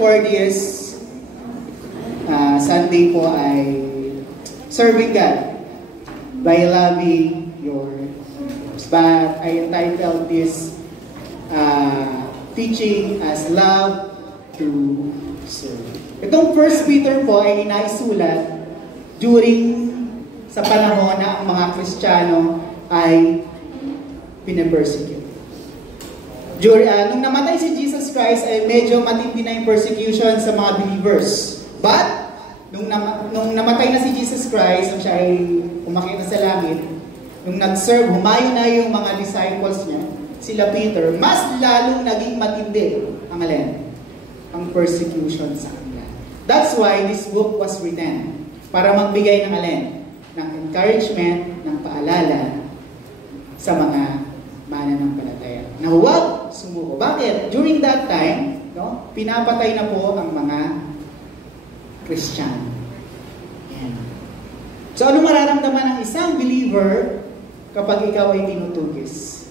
for this Sunday po ay serving God by loving your neighbors. But I entitled this teaching as love to serve. Itong 1 Peter po ay inaisulat during sa panahon na ang mga Kristiyano ay pinapersecute. Nung namatay si Jesus Christ ay medyo matindi na yung persecution sa mga believers. But, nung namatay na si Jesus Christ, nung siya ay umakyat na sa langit, nung nag-serve, humayo na yung mga disciples niya, sila Peter, mas lalong naging matindi ang alin? Ang persecution sa kanila. That's why this book was written. Para magbigay ng alin? Ng encouragement, ng paalala sa mga mananampalataya. Na huwag sumuko. Bakit? During that time, pinapatay na po ang mga Kristiyano. So, ano mararamdaman ng isang believer kapag ikaw ay tinutugis?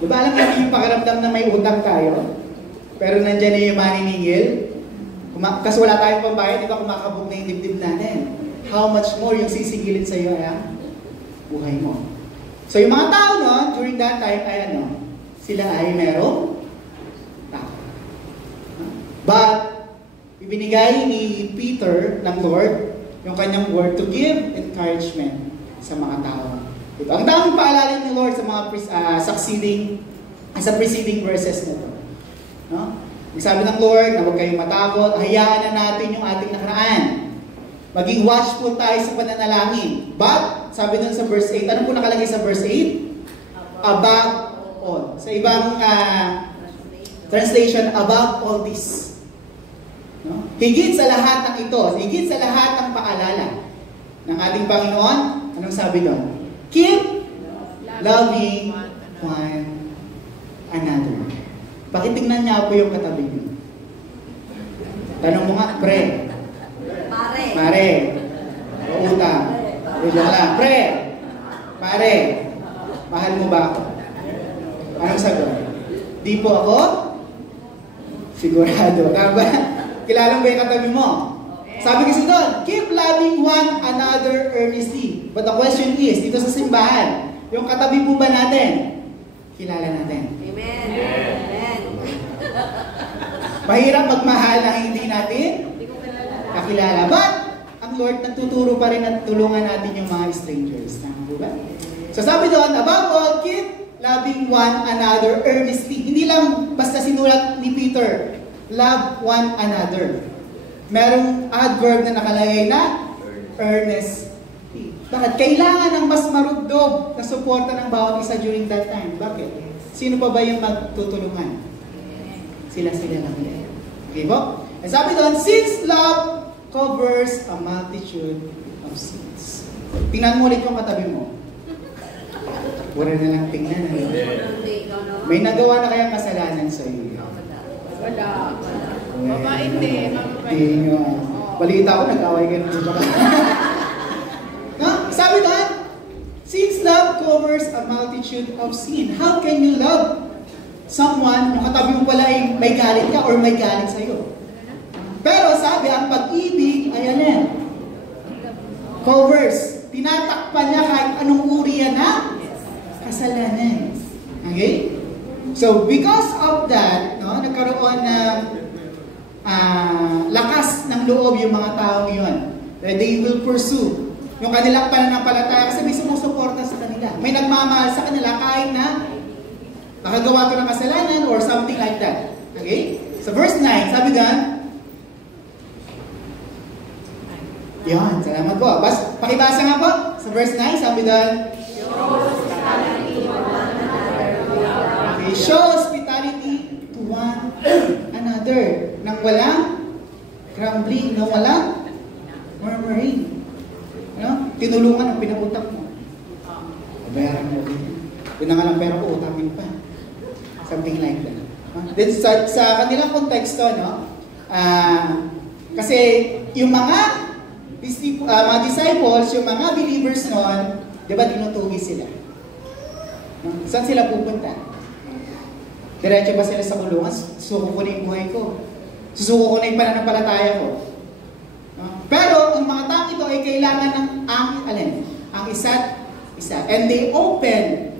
Di ba alam natin yung pakiramdam na may utang tayo? Pero nandyan na yung maniningil? Kasi wala tayong pambayad, di ba kumakabog na yung dibdib natin? How much more yung sisigilid sa iyo ay ang buhay mo? So, yung mga tao during that time ay sila ay merong tao. But, ibinigay ni Peter ng Lord yung kanyang word to give encouragement sa mga tao. Ito. Ang daming paalala ni Lord sa mga preceding verses na ito. Sabi ng Lord na huwag kayong matakot, hayaan na natin yung ating nakaraan. Maging watchful tayo sa pananalangin. But, sabi dun sa verse 8, ano po nakalagay sa verse 8? Above all. Sa ibang translation, above all this. Higit sa lahat ng ito, higit sa lahat ng paalala ng ating Panginoon, anong sabi doon? Keep loving one another. Pakitignan niya po yung katabi niyo. Tanong mo nga, pre. Pare. O utang. Pre. Pare. Mahal mo ba ako? Anong sagot? Di po ako? Sigurado. Tama? Kilala mo ba yung katabi mo? Sabi kasi doon, keep loving one another earnestly. But the question is, dito sa simbahan, yung katabi po ba natin? Kilala natin. Amen. Mahirap magmahal na hindi natin kakilala. But, ang Lord nagtuturo pa rin at tulungan natin yung mga strangers. Tama po ba? So sabi doon, above all, keep loving one another earnestly. Hindi lang basta sinulat ni Peter, love one another. Merong adverb na nakalagay na earnestly. Bakit? Kailangan ng mas marugdog na suporta ng bawat isa during that time. Bakit? Sino pa ba yung magtutulungan? Sila-sila lang yan. Okay po? And sabi doon, since love covers a multitude of sins. Tingnan mo ulit yung katabi mo. Wala na lang tingnan. May nagawa na kayang kasalanan sa iyo? Wala. Mabait din. Balita ko, nag-away ka na ba? Sabi doon, since love covers a multitude of sin, how can you love someone, kung katabi mo pala ay may galit ka or may galit sa'yo? Pero sabi, ang pag-ibig ay covers. Tinatakpan niya kahit anong uri yan na kasalanan. Okay? So, because of that, nagkaroon ng lakas ng loob yung mga taong yun. They will pursue yung kanilang pananampalataya kasi may sumusuporta sa kanila. May nagmamahal sa kanila kahit na nakagawa ko ng kasalanan or something like that. Okay? So, verse 9, sabi doon, yan, salamat po. Pakibasa nga po. Sa verse 9, sabi doon, show hospitality to one another. Nang walang grumbling, nang walang murmuring. Tinulungan ang pinag-utang mo. Bayaran mo din. Pinangalang pera ko, utangin pa. Something like that. Then, sa kanilang konteksto, kasi yung mga disciples, yung mga believers noon, di ba tinutugi sila? Saan sila pupunta? Diretso ba sila sa kulungan? Suko ko na yung buhay ko. Susuko ko na yung pananampalataya ko. Pero ang mga taong ito ay kailangan ng ang isa't isa. And they open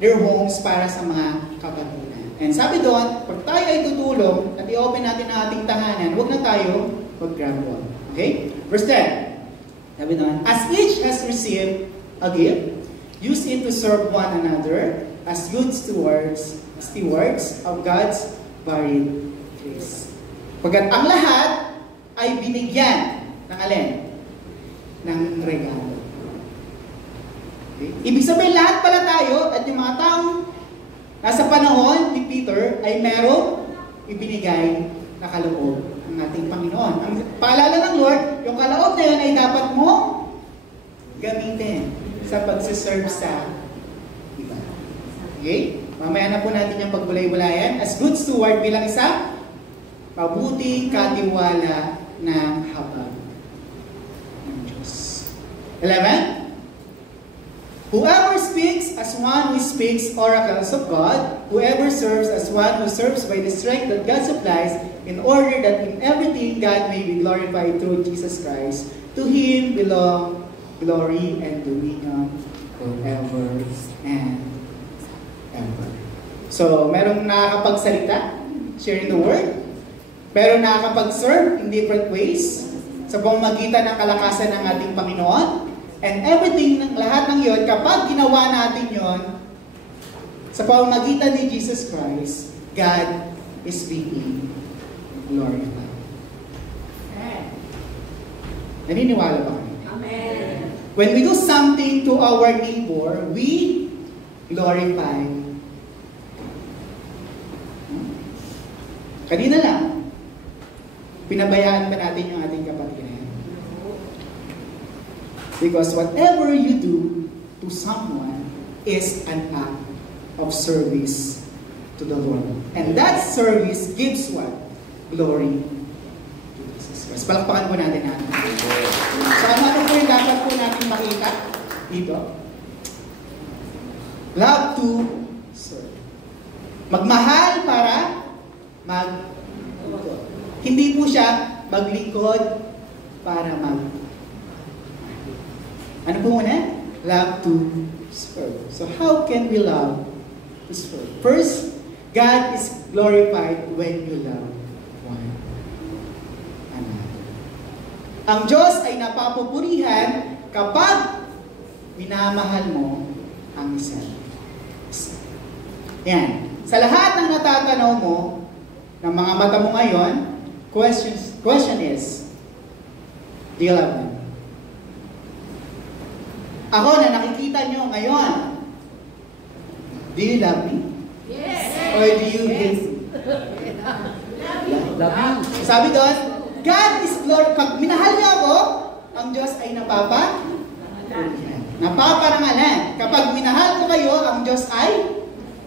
their homes para sa mga kapatiran. And sabi doon, pag tayo ay tutulong at i-open natin ang ating tahanan, huwag na tayo mag-grumble. Okay? Verse 10. Sabi doon, as each has received a gift, use it to serve one another as good stewards of God's varied grace. Pagkat ang lahat ay binigyan ng alin? Ng regalo. Okay? Ibig sabihin lahat pala tayo at yung mga taong nasa panahon ni Peter ay merong ibinigay na kaloob ng ating Panginoon. Ang paalala ng Lord, yung kaloob na yun ay dapat mo gamitin sa pagsiserve sa iba. Okay? Mamaya na po natin yung pagbulay-bulayan. As good steward bilang isa, mabuti katiwala ng habag ng Diyos. 11. Whoever speaks as one who speaks oracles of God, whoever serves as one who serves by the strength that God supplies, in order that in everything God may be glorified through Jesus Christ, to Him belong glory and dominion forever and ever. So, merong nakakapagsalita, sharing the word. Merong nakakapag-serve in different ways sa pamamagitan ng kalakasan ng ating Panginoon. And everything, lahat ng yon, kapag ginawa natin yon sa pamamagitan ni Jesus Christ, God is being glorified. Naniniwala ba kami? Amen. When we do something to our neighbor, we glorify. Kanina lang, pinabayaan ba natin yung ating kapatiran? Because whatever you do to someone is an act of service to the Lord. And that service gives what? Glory to Jesus Christ. Palakpakan po natin natin. So ano po yung dapat po natin makita dito? Love to serve. Magmahal para maglingkod. Hindi po siya maglingkod para ano po muna? Love to serve. So how can we love to serve? First, God is glorified when you love one another. Ang Diyos ay napapupurihan kapag minamahal mo ang isa't isa. Yan. Sa lahat ng natatanaw mo, ng mga mata mo ngayon, question is, do you love them? Ako na nakikita nyo ngayon, do you love me? Yes. Or do you hate me? Love you. Sabi doon, God is Lord. Pag minahal niyo ako, ang Diyos ay napaparangalan. Kapag minahal ko kayo, ang Diyos ay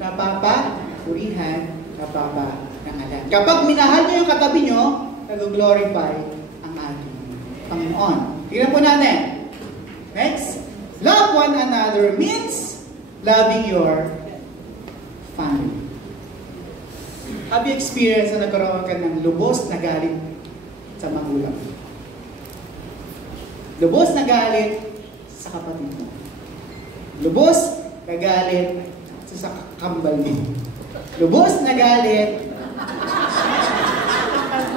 napapapurihan, napaparangalan. Kapag minahal niyo yung katabi niyo, nag-glorify ang ating Panginoon. Tingnan po natin. Next. Love one another means loving your family. Have you experienced na nagkaroon ka ng lubos na galit sa magulang? Lubos na galit sa kapatid mo. Lubos na galit sa kambal mo. Lubos na galit.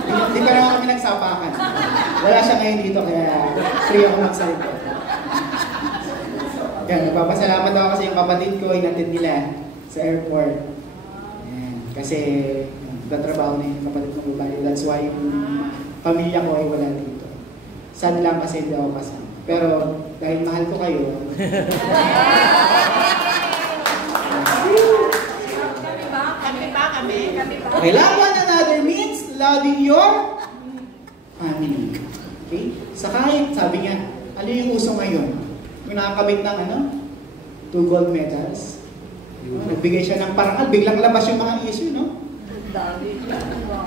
Hindi pa naman kami nagsapakan. Wala siya ngayon dito kaya free ako magsalita. Yan, nagpapasalamat ako kasi yung kapatid ko, inatid nila sa airport. Yan, kasi tatrabaho na yung kapatid ko babae. That's why yung pamilya ko ay wala dito. Sana lang kasi hindi ako kasama. Pero dahil mahal ko kayo, Kami ba? okay, love one another means loving your family. Okay? Sa kahit, sabi niya, ano yung uso ngayon? Yung nakakabit ng 2 gold medals. Nagbigay siya ng parangal, biglang labas yung mga issue, no?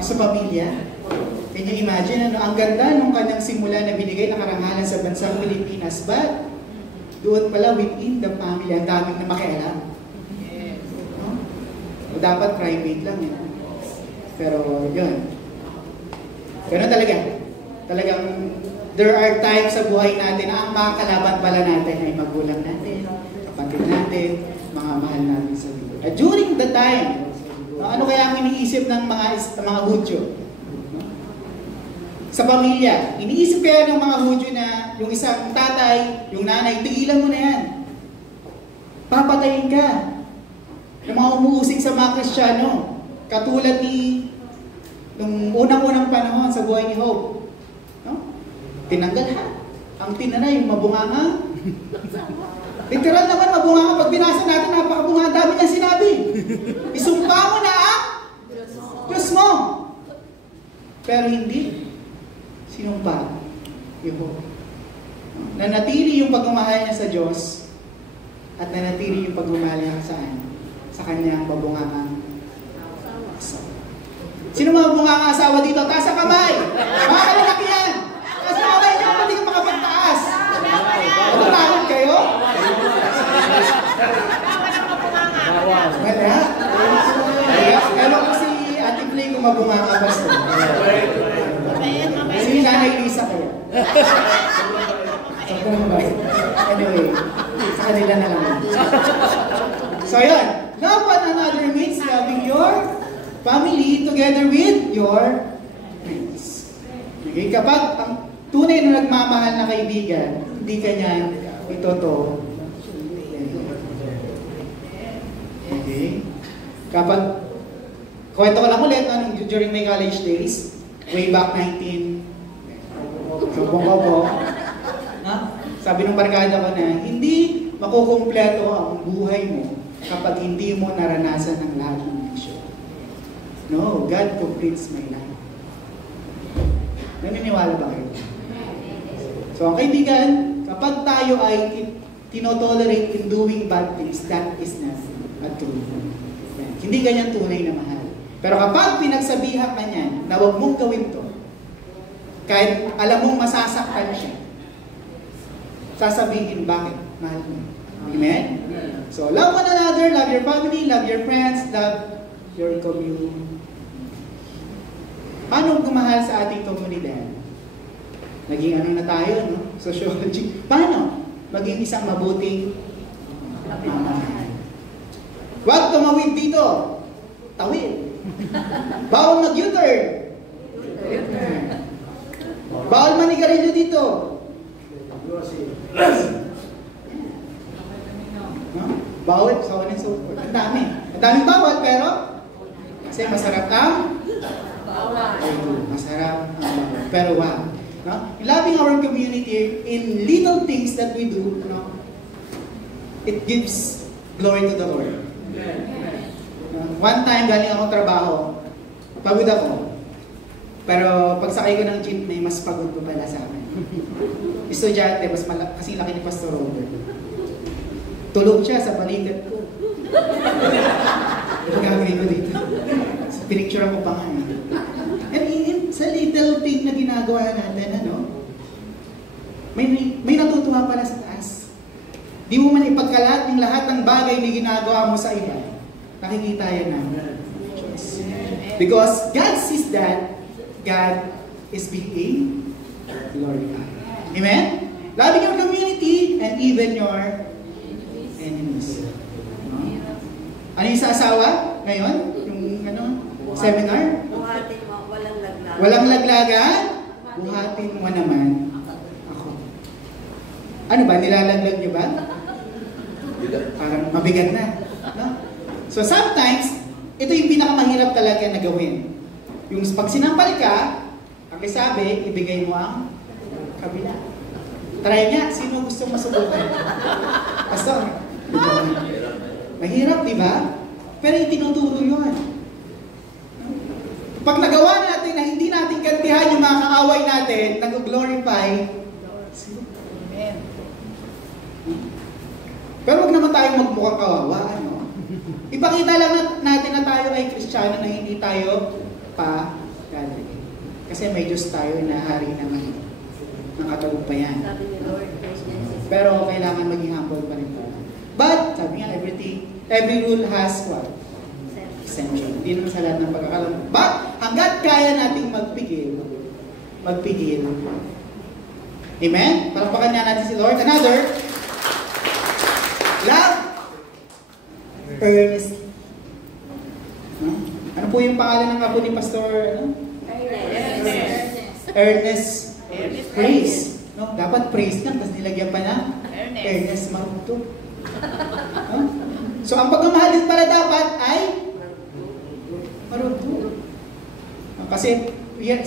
Sa pamilya. Can you imagine, ang ganda nung kanyang simula na binigay na karangalan sa bansang Pilipinas, but doon pala within the family, ang daming na makialam. No? O dapat private lang, eh. Pero yun. Ganun talaga. Talagang there are times sa buhay natin na ang mga kalaban pala natin ay magulang natin, kapatid natin, mga mahal natin sa Diyos. At during the time, ano kaya ang iniisip ng mga Hudyo? Sa pamilya, iniisip kaya ng mga Hudyo na yung isang tatay, yung nanay, tigilan mo na yan. Papatayin ka. Yung mga umuusig sa mga Kristiyano, katulad ni nung unang-unang panahon sa buhay ni Hope. No? Tinanggal ha. Ang tinanay, yung mabunganga. Literal naman mabunganga. Pag binasa natin, napakabunga. Dami niyang sinabi. Isumpa mo na ang Diyos mo. Pero hindi. Sinumpa. Yung Hope. Nanatili yung pagmamahal niya sa Diyos at nanatili yung pagmamahal niya saan? Sa kanyang mabungangang asawa. Sino mabungangang asawa dito? Taas ang kamay! Mga kalalaki yan! Taas ang kamay niyo, pati ka makapagtaas! Matatakot kayo? Wala. Kaya ko si Ate Play kung mabunganga ba siya. Si Nanay Lisa kayo. Anyway, sa kanila na lang. So yun, love one another means loving your family together with your friends. Okay, kapag ang tunay na nagmamahal na kaibigan, hindi ka niya itoto. Okay? Kapag, kwento ko lang ulit, during my college days, way back 19, sabi ng barkada ko na, hindi makukumpleto ang buhay mo kapag hindi mo naranasan ang lahat ng mission. No, God completes my life. Naniniwala ba kayo? So, ang kaibigan, kapag tayo ay tinotolerate in doing bad things, that is not a true. Hindi ganyan tunay na mahal. Pero kapag pinagsabihan ka niyan na huwag mong gawin to, kahit alam mong masasaktan siya, sasabihin bakit mahal mo. Amen? So, love one another, love your family, love your friends, love your community. Paano gumahal sa ating komunidad? Naging ano na tayo, no? Sociology. Paano? Maging isang mabuting mamahal. Huwag tumawid dito. Tawid. Bawal mag-U-turn. Bawal manigarilyo dito. No? Bawal, so on and so forth. Ang dami. Ang daming bawal, pero kasi masarap ang bawal. Masarap ang bawal. Pero wow. No? Loving our community in little things that we do, no? It gives glory to the Lord. One time, galing ako trabaho, pagod ako. Pero pagsakay ko ng jeep, may mas pagod ko pala sa akin. Estudyante, mas kasi laki ni Pastor Robert. Tulog siya sa balikat ko. Ano gagawin ko dito? Pinicture ako pa nga. And sa little thing na ginagawa natin, ano? May natutuwa pala sa taas. Di mo man ipagkalat ng lahat ng bagay na ginagawa mo sa iba. Nakikita yan namin. Because God sees that God is being glorified. Amen? Loving your community and even your enemies. Ano yung sa asawa ngayon? Yung ano? Seminar? Buhatin mo, walang laglagan. Walang laglagan? Buhatin mo naman ako. Ano ba? Nilalaglag niyo ba? Parang mabigat na. No? So sometimes, ito yung pinakamahirap talaga na gawin. Yung pag sinampal ka, ang sabi, ibigay mo ang kabila. Try nga, sino gusto masubukan? Pastor, mahirap, di ba? Pero itinuturo yun. Pag nagawa natin na hindi natin gantihan yung mga kaaway natin, nag-glorify, amen. Pero huwag naman tayong magmukhang kawawa, ano? Ipakita lang natin na tayo ay Kristiyano na hindi tayo pa-galing. Kasi may Diyos tayo na hari naman ng katagumpayan. Pero kailangan maging humble pa rin tayo. But, sabi nga, every rule has what? Exception. Hindi naman sa lahat ng pagkakalam. But, hanggat kaya nating magpigil, magpigil. Amen? Palakpakan nga natin si Lord. Another, love earnestly. Ano po yung pangalan ng apo ni Pastor? Earnest praise. No? Dapat praise lang, tapos nilagyan pa na earnest marugtog. So, ang pagmamahalin pala dapat ay marugtog. Kasi,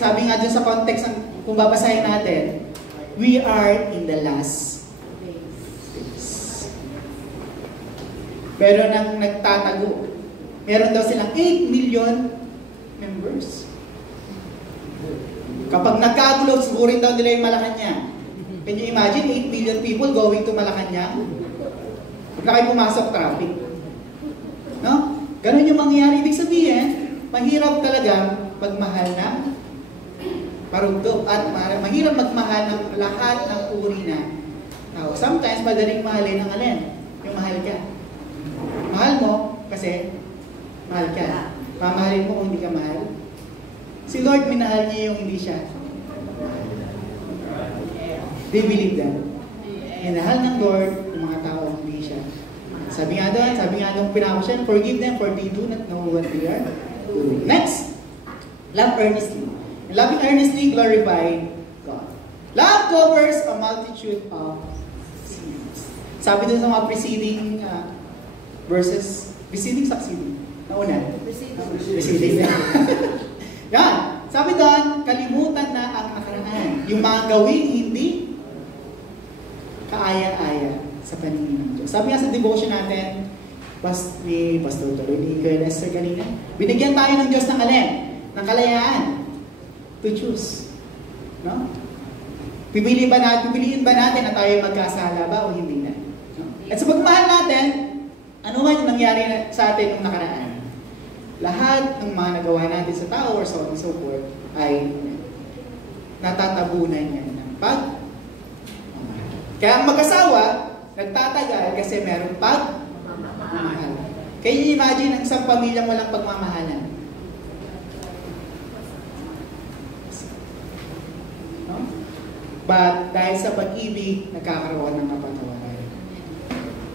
sabi nga dun sa context, kung babasahin natin, we are in the last days. Pero nang nagtatago, meron daw silang 8 million members. Kapag nagkagulo, sigurin daw nila yung Malacanang. Can you imagine 8 million people going to Malacanang? Pagka kayo pumasok, traffic. No? Ganun yung mangyayari. Ibig sabihin, mahirap talaga magmahal ng parugtog at mahirap magmahal ng lahat ng uri na tao. Sometimes, madaling mahalin ng alin? Yung mahal ka. Mahal mo kasi mahal ka. Mamahalin mo kung hindi ka mahal. Si Lord, minahal niya yung hindi siya. They believe that. Minahal ng Lord yung mga tao hindi siya. Sabi nga doon pinakasyan, forgive them for they do not know what they are doing. Next, love earnestly. Loving earnestly glorify God. Love covers a multitude of sins. Sabi doon sa mga preceding verses, succeeding. Nauna? Preceding. Yan. Sabi doon, kalimutan na ang nakaraan. Yung mga gawing hindi kaaya-aya sa paningin ng Diyos. Sabi nga sa devotion natin, ni Pastor Tuloy, ni Kuya Lester kanina, binigyan tayo ng Diyos ng alin? Ng kalayaan. To choose. No? Pipiliin ba natin na tayo magkasala ba o hindi na? No? At sa pagmahal natin, ano man yung nangyari sa atin nung nakaraan? Lahat ng mga nagawa natin sa tao or so on and so forth ay natatabunan niya ng pagmamahal. Kaya ang mag-asawa, nagtatagal kasi meron pagmamahal. Can you imagine ang isang pamilyang walang pagmamahalan? No? But dahil sa pag-ibig, nagkakaroon ng kapatawaran.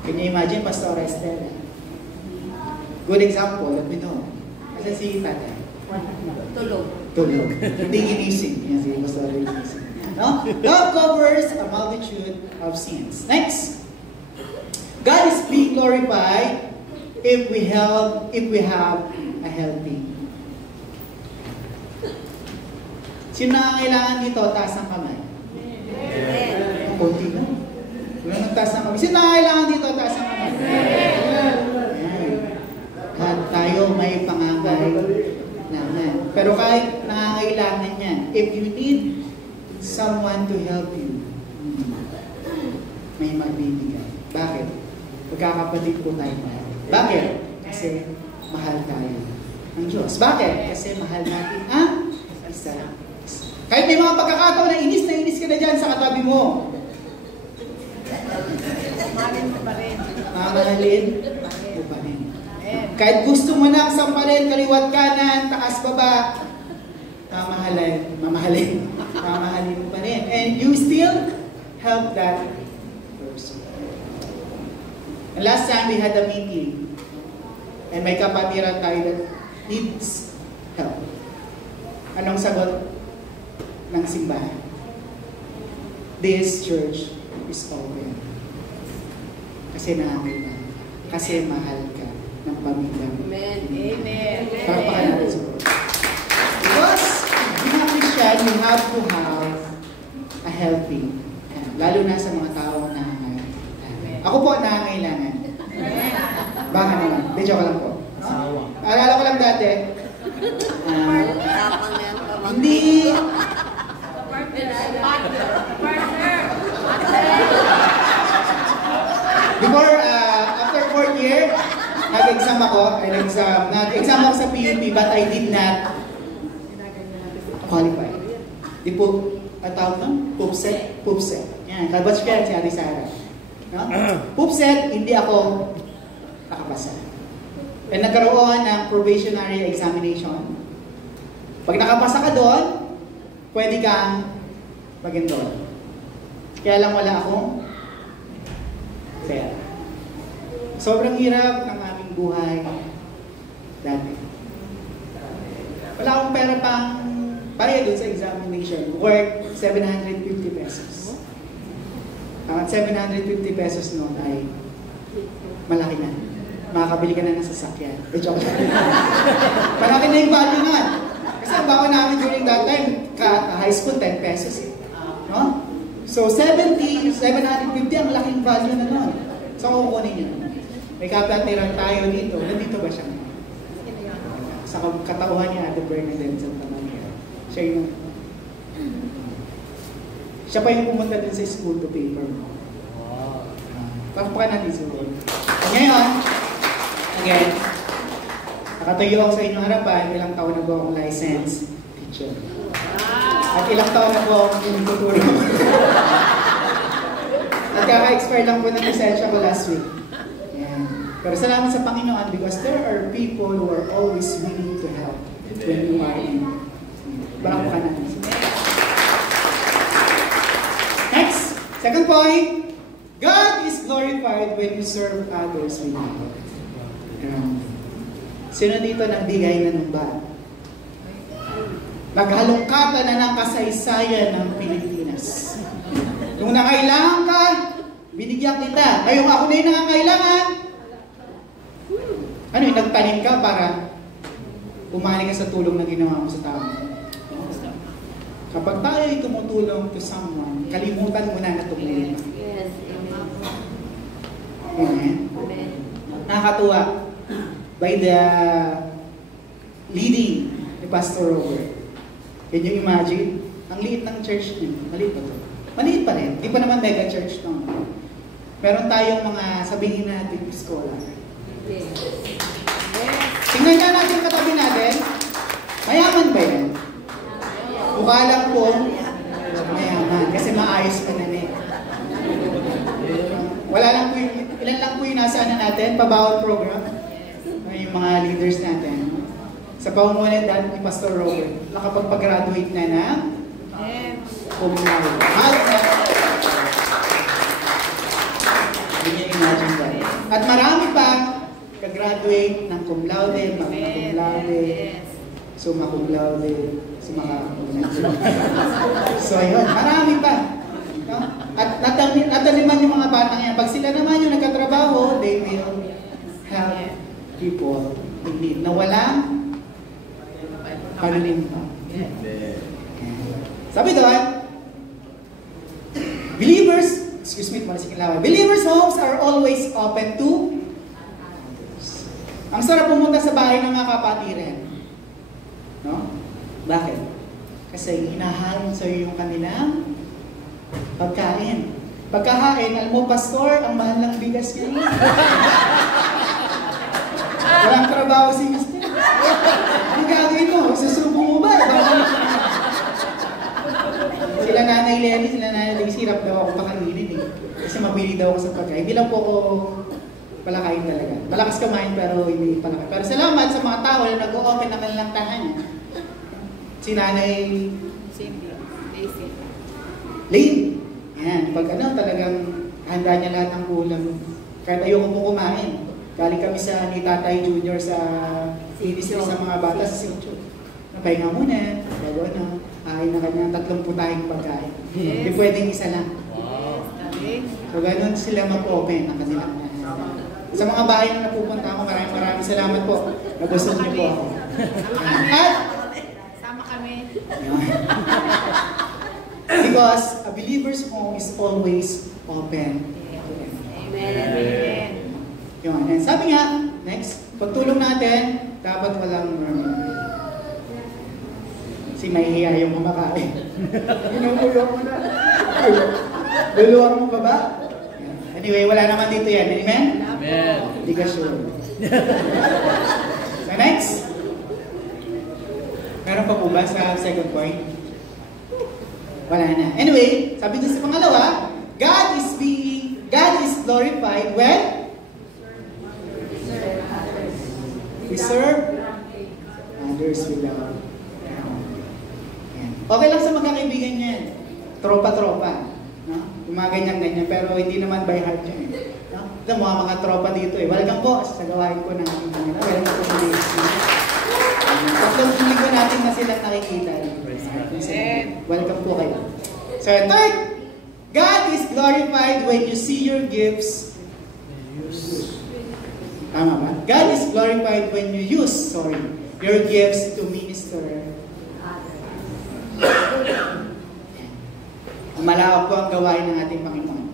Can you imagine Pastor Estela? Good example, let me know. Kasi si tatay. Tulog. Hindi ginising. Yan si Pastor ginising. No? Love covers a multitude of sins. Next. God is being glorified if we have a healthy. Sino nangangailangan dito? Taas ang kamay. Kunti lang. Wala nagtaas ng kamay. Sino nangangailangan dito? Taas ang kamay. At tayo may pangangailangan. Pero kahit nangangailangan yan, if you need someone to help you, may magbibigay. Bakit? Pagkakapatid po tayo mahal. Bakit? Kasi mahal tayo ng Diyos. Bakit? Kasi mahal natin ang isa. Kahit may mga pagkakataon na inis ka na dyan sa katabi mo. Mahalin mo pa rin. Mamahalin mo pa rin. Kahit gusto mo na sampalin, kaliwat kanan, taas baba, mamahalin mo pa rin. And you still help that person. And last time we had a meeting, and may kapatiran tayo that needs help. Anong sagot ng simbahan? This church is open. Kasi nangangailangan. Kasi mahal ka ng pamilya. Amen. Amen. Parapakan natin sa Lord. Because being a Christian, you have to have a healthy hand. Lalo na sa mga tao na nangangailangan. Ako po nangangailangan. Baka naman. Hindi, joke lang po. Alala ko lang dati. Hindi. Before, after 4th year, nag-exam ako sa PUP, but I did not qualify. Di po, tawag nun? Pupset. Yan, kabatch ka si Ate Sarah. No? Pupset, hindi ako nakapasa. And nagkaroon ng probationary examination. Pag nakapasa ka doon, pwede kang mag-enroll. Kaya lang wala akong pera. Sobrang hirap ng aming buhay dati. Wala akong pera pang bayad doon sa examination. Worth 750 pesos. Ang 750 pesos noon ay malaki na. Makakabili ka na ng sasakyan. Joke lang. Malaki na yung value nun. Kasi ang bawa namin during that time, high school, 10 pesos. No? So, 750 ang laking value na nun. So, kukunin nyo. May kapatiran tayo dito. Nandito ba siya? Sa katauhan niya, Ate Bernadette Santa Maria. Siya yung... Siya pa yung pumunta din sa school to paper mo. Pakpakan natin siguro. Ngayon, again, nakatayo ako sa inyong harapan, ilang taon na po akong licensed teacher. At ilang taon na po akong tuturo. At kaka-expire lang po ng lisensya ko last week. Yan. Pero salamat sa Panginoon because there are people who are always willing to help when you are in. Pakpakan natin. Next, second point. God is glorified when you serve others with love. Sino dito nagbigay na ng bag? Naghalongkatan na ng kasaysayan ng Pilipinas. Nung nakailangan ka, binigyan kita. Ngayong ako na yung nakakailangan. Ano yung nagtanim ka para umani ka sa tulong na ginawa mo sa tao? Kapag tayo ay tumutulong to someone, kalimutan mo na tumulong. Yes. Amen. Nakakatuwa. By the leading ni Pastor Robert. Can you imagine? Ang liit ng church niya. Maliit pa to. Maliit pa rin. Di pa naman mega church to. Meron tayong mga sabihin natin scholar. Tingnan nga natin katabi natin. Mayaman ba yan? Mukha lang po mayaman. Kasi maayos pa na eh. Wala lang po yung, ilan lang po yung nasa natin, pabawat program. Yung mga leaders natin. Sa paumulan dahil ni Pastor Robert, nakapagpag-graduate na ng cum laude. Hindi niya imagine that. At marami pa ka-graduate ng cum laude, magna cum laude, summa cum laude, summa cum laude. So ayun, marami pa. No? At nataniman yung mga batang yan. Pag sila naman yung nagkatrabaho, they will help people in need. Na walang panalimpa. Sabi doon, believers' homes are always open to. Ang sarap pumunta sa bahay ng mga kapatiran. No? Bakit? Kasi hinahain sa iyo yung kanilang pagkain. Pagkahain, alam mo, Pastor, ang mahal ng bigas niya. Walang trabaho si Mr. Ang gagawin mo? Susubo mo ba? Sila Nanay Lenny, sila Nanay Lenny, sirap daw ako pakainin eh. Kasi mabili daw ako sa pagkain. Hindi lang po ako palakain talaga. Malakas kumain pero hindi palakain. Pero salamat sa mga tao na nag-o-open na kanilang tahanan. Si Nanay Lane. Yan. Pag ano, talagang handa niya lahat ng ulam. Kahit ayoko po kumain. Galing kami sa ni Tatay Junior sa CDC sa mga bata sa Silcho. Napahinga muna, bago ano, kain na kanya 30 tayong pagkain. Hindi pwedeng isa lang. So ganun sila mag-open ang kanilang sa mga bahay na napupunta ako, maraming salamat po. Nabusog niyo po ako. Sama kami. Because a believer's home is always open. Amen. Yun. And sabi nga, next, pagtulong natin, dapat walang murmur. Kasi mahihiya yung kumakain. Inuulo mo na. Luluwag mo ba ba? Anyway, wala naman dito yan. Amen? Amen. Hindi ka sure. So next. Meron pa po ba sa second point? Wala na. Anyway, sabi dun sa pangalawa, God is glorified when we serve others with love. Okay lang sa magkakaibigan yan. Tropa-tropa. No? Yung mga ganyan-ganyan. Pero hindi naman by heart yun. No? Ito mga tropa dito eh. Welcome po sa gawain ko ng ating Panginoon. Welcome po sa tatlong linggo natin na silang nakikita. Welcome po kayo. So, third, God is glorified when you see your gifts. Tama ba? God is glorified when you use, your gifts to minister. Malawak po ang gawain ng ating Panginoon.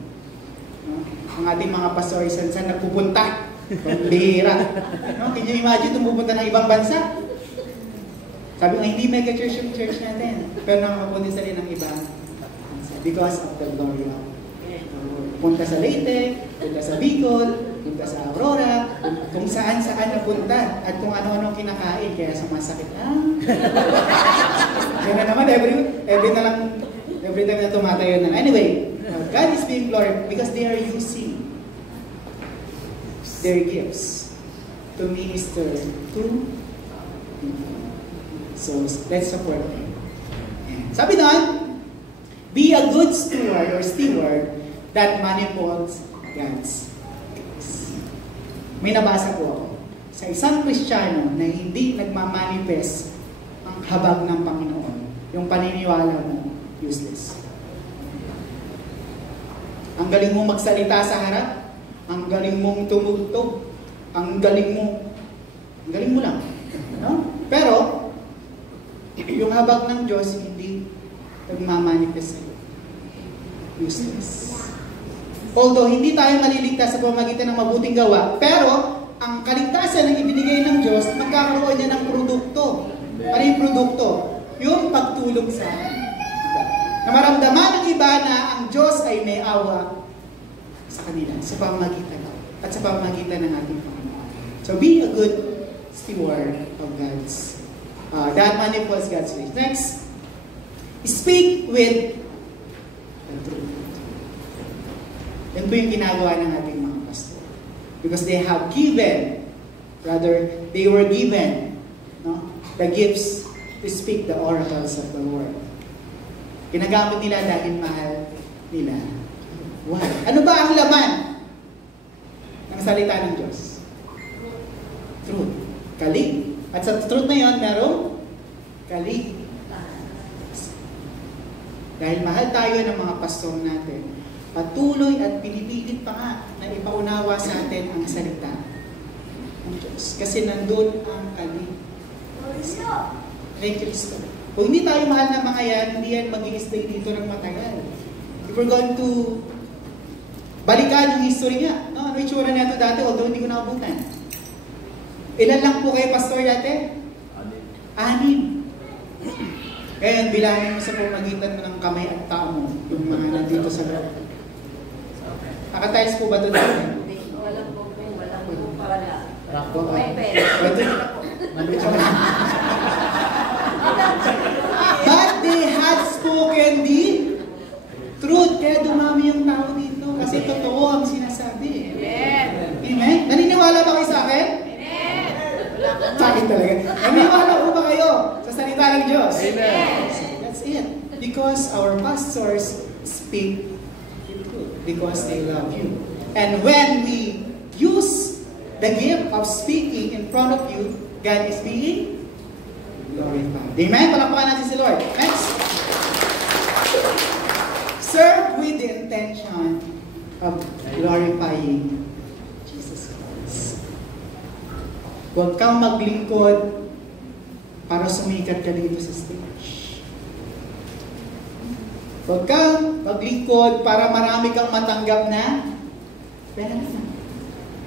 No? Ang ating mga pastor, saan nagpupunta? Pambihira. No? Can you imagine tumupunta ng ibang bansa? Sabi nga, hindi mega church yung church natin. Pero nakakapunta sa rin ng ibang bansa because of the glory of God. Punta sa Leyte, punta sa Bicol, punta sa Aurora, kung saan-saan napunta, at kung ano-ano kinakain, kaya sumasakit. Kaya na naman, every time na tumatayo na. Anyway, God is being glorified because they are using their gifts to minister to people. So, let's support them. Sabi doon, be a good steward or steward that manifolds God's gifts. May nabasa po ako. Sa isang Kristiyano na hindi nagmamanifest ang habag ng Panginoon, yung paniniwala mo, useless. Ang galing mong magsalita sa harap, ang galing mong tumugtog, ang galing mo lang. No? Pero, yung habag ng Diyos, hindi nagmamanifest sa'yo. Useless. Although, hindi tayo maliligtas sa pamamagitan ng mabuting gawa, pero, ang kaligtasan na ibinigay ng Diyos, magkakaroon niya ng produkto. Ano yung produkto? Yung pagtulong sa iba. Na maramdaman ng iba na ang Diyos ay may awa sa kanila, sa pamamagitan at sa pamamagitan ng ating Panginoon. So, be a good steward of God's that manifolds God's grace. Next, speak with the truth. Yan po yung ginagawa ng ating mga pastor. Because they have given, they were given the gifts to speak the oracles of the Lord. Ginagamit nila dahil mahal nila. Why? Ano ba ang laman ng salita ng Diyos? Truth. Kalig. At sa truth na yun, merong kalig. Dahil mahal tayo ng mga pastor natin, patuloy at pinipilit pa nga na ipaunawa sa atin ang salita ng Diyos. Kasi nandun ang kalig. Kay Kristo. Kung hindi tayo mahal ng mga yan, hindi yan mag-i-stay dito ng matagal. If we're going to balikan yung history niya, ano yung tsura na ito dati, although hindi ko nakabutan. Ilan lang po kayo, pastor, dati? 6. Kaya bilangin mo sa pamagitan mo ng kamay at tao mo, yung mga nandito sa loob. Nakatiles po ba ito dati? Walang po. Wala. Rakpo. Pwede. But they had spoken the truth. Kaya dumami yung tao dito. Kasi totoo ang sinasabi. Amen? Naniniwala ba kayo sa akin? Sa akin talaga. Naniniwala po ba kayo sa salita ng Diyos? Amen. That's it. Because our pastors speak the truth. Because they love you. And when we use the gift of speaking in front of you, God is being glorified. Amen? Palakpakan natin si Lord. Next. Serve with the intention of glorifying Jesus Christ. Huwag kang maglingkod para sumikat ka dito sa stage. Huwag kang maglingkod para marami kang matanggap na pera.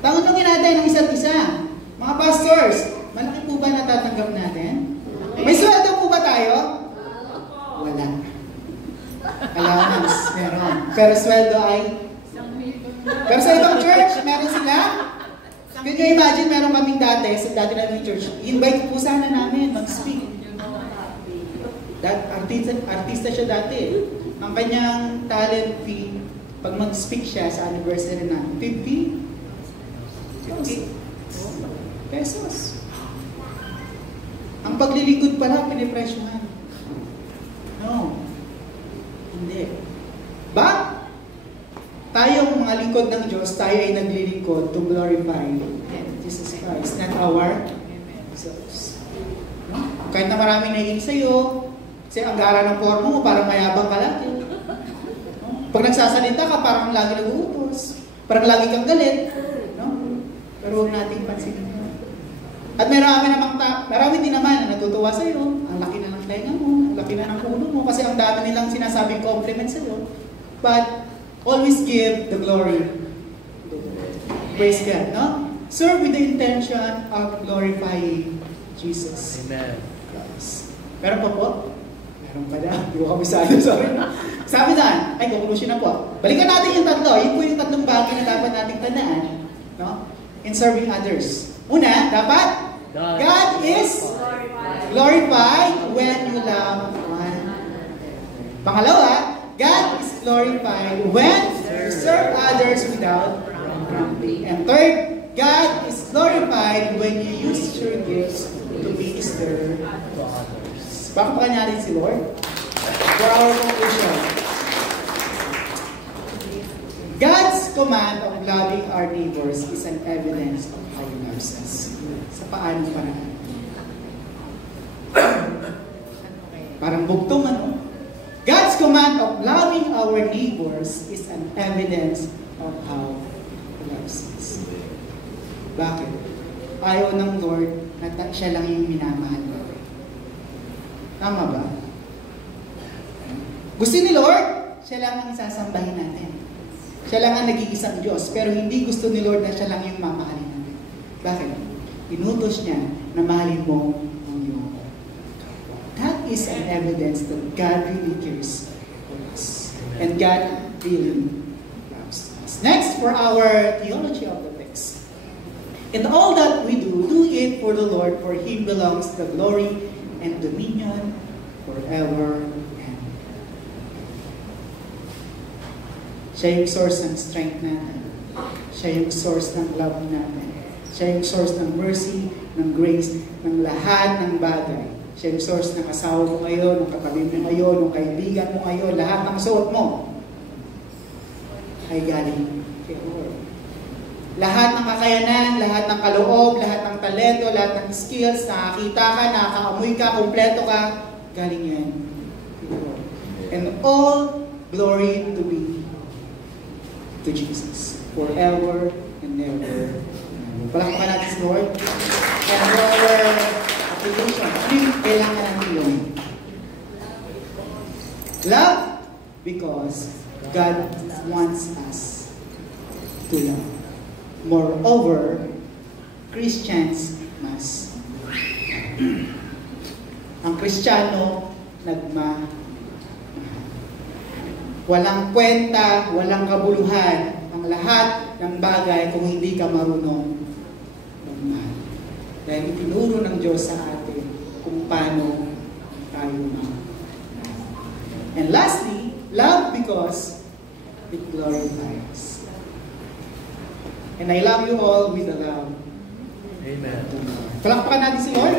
Tanggapin natin ang isa't isa. Mga pastors, malaki po ba natatanggap natin? May sweldo po ba tayo? Wala. Allowance, meron. Pero sweldo ay? Pero sa ibang church, meron sila? Can you imagine, meron kaming dati, sa dati namin church, invite po sana namin mag-speak. Artista siya dati. Ang kanyang talent fee, pag mag-speak siya sa anniversary na, 50 pesos. Ang paglilingkod pala, pinipresyohan. No? Hindi. But, tayong mga lingkod ng Diyos, tayo ay naglilingkod to glorify Jesus Christ, not ourselves. No? Kahit na maraming naiinis sa'yo, kasi ang gara ng forma mo, parang mayabang ka lang. No? Pag nagsasalita ka, parang lagi nag-uutos. Parang lagi kang galit. No? Pero huwag nating pansinin. At marami din naman na natutuwa sa'yo. Ang laki na ng tenga mo, ang laki na ng ulo mo, kasi ang dami nilang sinasabing compliment sa'yo. But, always give the glory. Praise God, no? Serve with the intention of glorifying Jesus. Amen. Yes. Meron pa po? Meron pa na. Hindi ko kabisado, sorry. Sabi na, conclusion na po. Balikan natin yung tatlo. Yun po yung tatlong bagay na dapat nating tandaan, no? In serving others. Una, dapat God is glorified when you love one another. Pangalawa, God is glorified when you serve others without grumbling. And third, God is glorified when you use your gifts to minister to others. Bakit pa kanya rin si Lord? For our conclusion, God's command of loving our neighbors is an evidence of how He loves us. Sa paano paraan? Parang bugtong ano? God's command of loving our neighbors is an evidence of how He loves us. Bakit? Ayaw ng Lord na siya lang yung minamahal natin. Tama ba? Gusto ni Lord, siya lang ang isasambahin natin. Siya lang ang nag-iisang Diyos, pero hindi gusto ni Lord na siya lang yung mamahalin natin. Bakit? Inutos niya na mahalin mo ang iyong kapwa. That is an evidence that God really cares for us. And God really loves us. Next, for our theology of the text. In all that we do it for the Lord, for Him belongs the glory and dominion forever and ever. Siya yung source ng strength natin. Siya yung source ng love natin. Siya yung source ng mercy, ng grace, ng lahat ng bagay. Siya yung source ng asawa mo ngayon, ng katabi mo ngayon, ng kaibigan mo ngayon, lahat ng suot mo ay galing kay Lord. Lahat ng kakayanan, lahat ng kaloob, lahat ng talento, lahat ng skills, nakakita ka, nakakaamoy ka, kompleto ka, galing yan kay Lord. And all glory to be to Jesus forever and ever. Palakpakan natin si Lord. And for our application, ano yung kailangan natin yun? Love because God wants us to love. Moreover, Christians must. Ang Kristiyano, nagmamahal. Walang kwenta, walang kabuluhan ang lahat ng bagay kung hindi ka marunong magmahal. Dahil itinuro ng Diyos sa atin kung paano tayo magmahal. And lastly, love because it glorifies. And I love you all with the love. Amen. Palakpakan natin si Lord.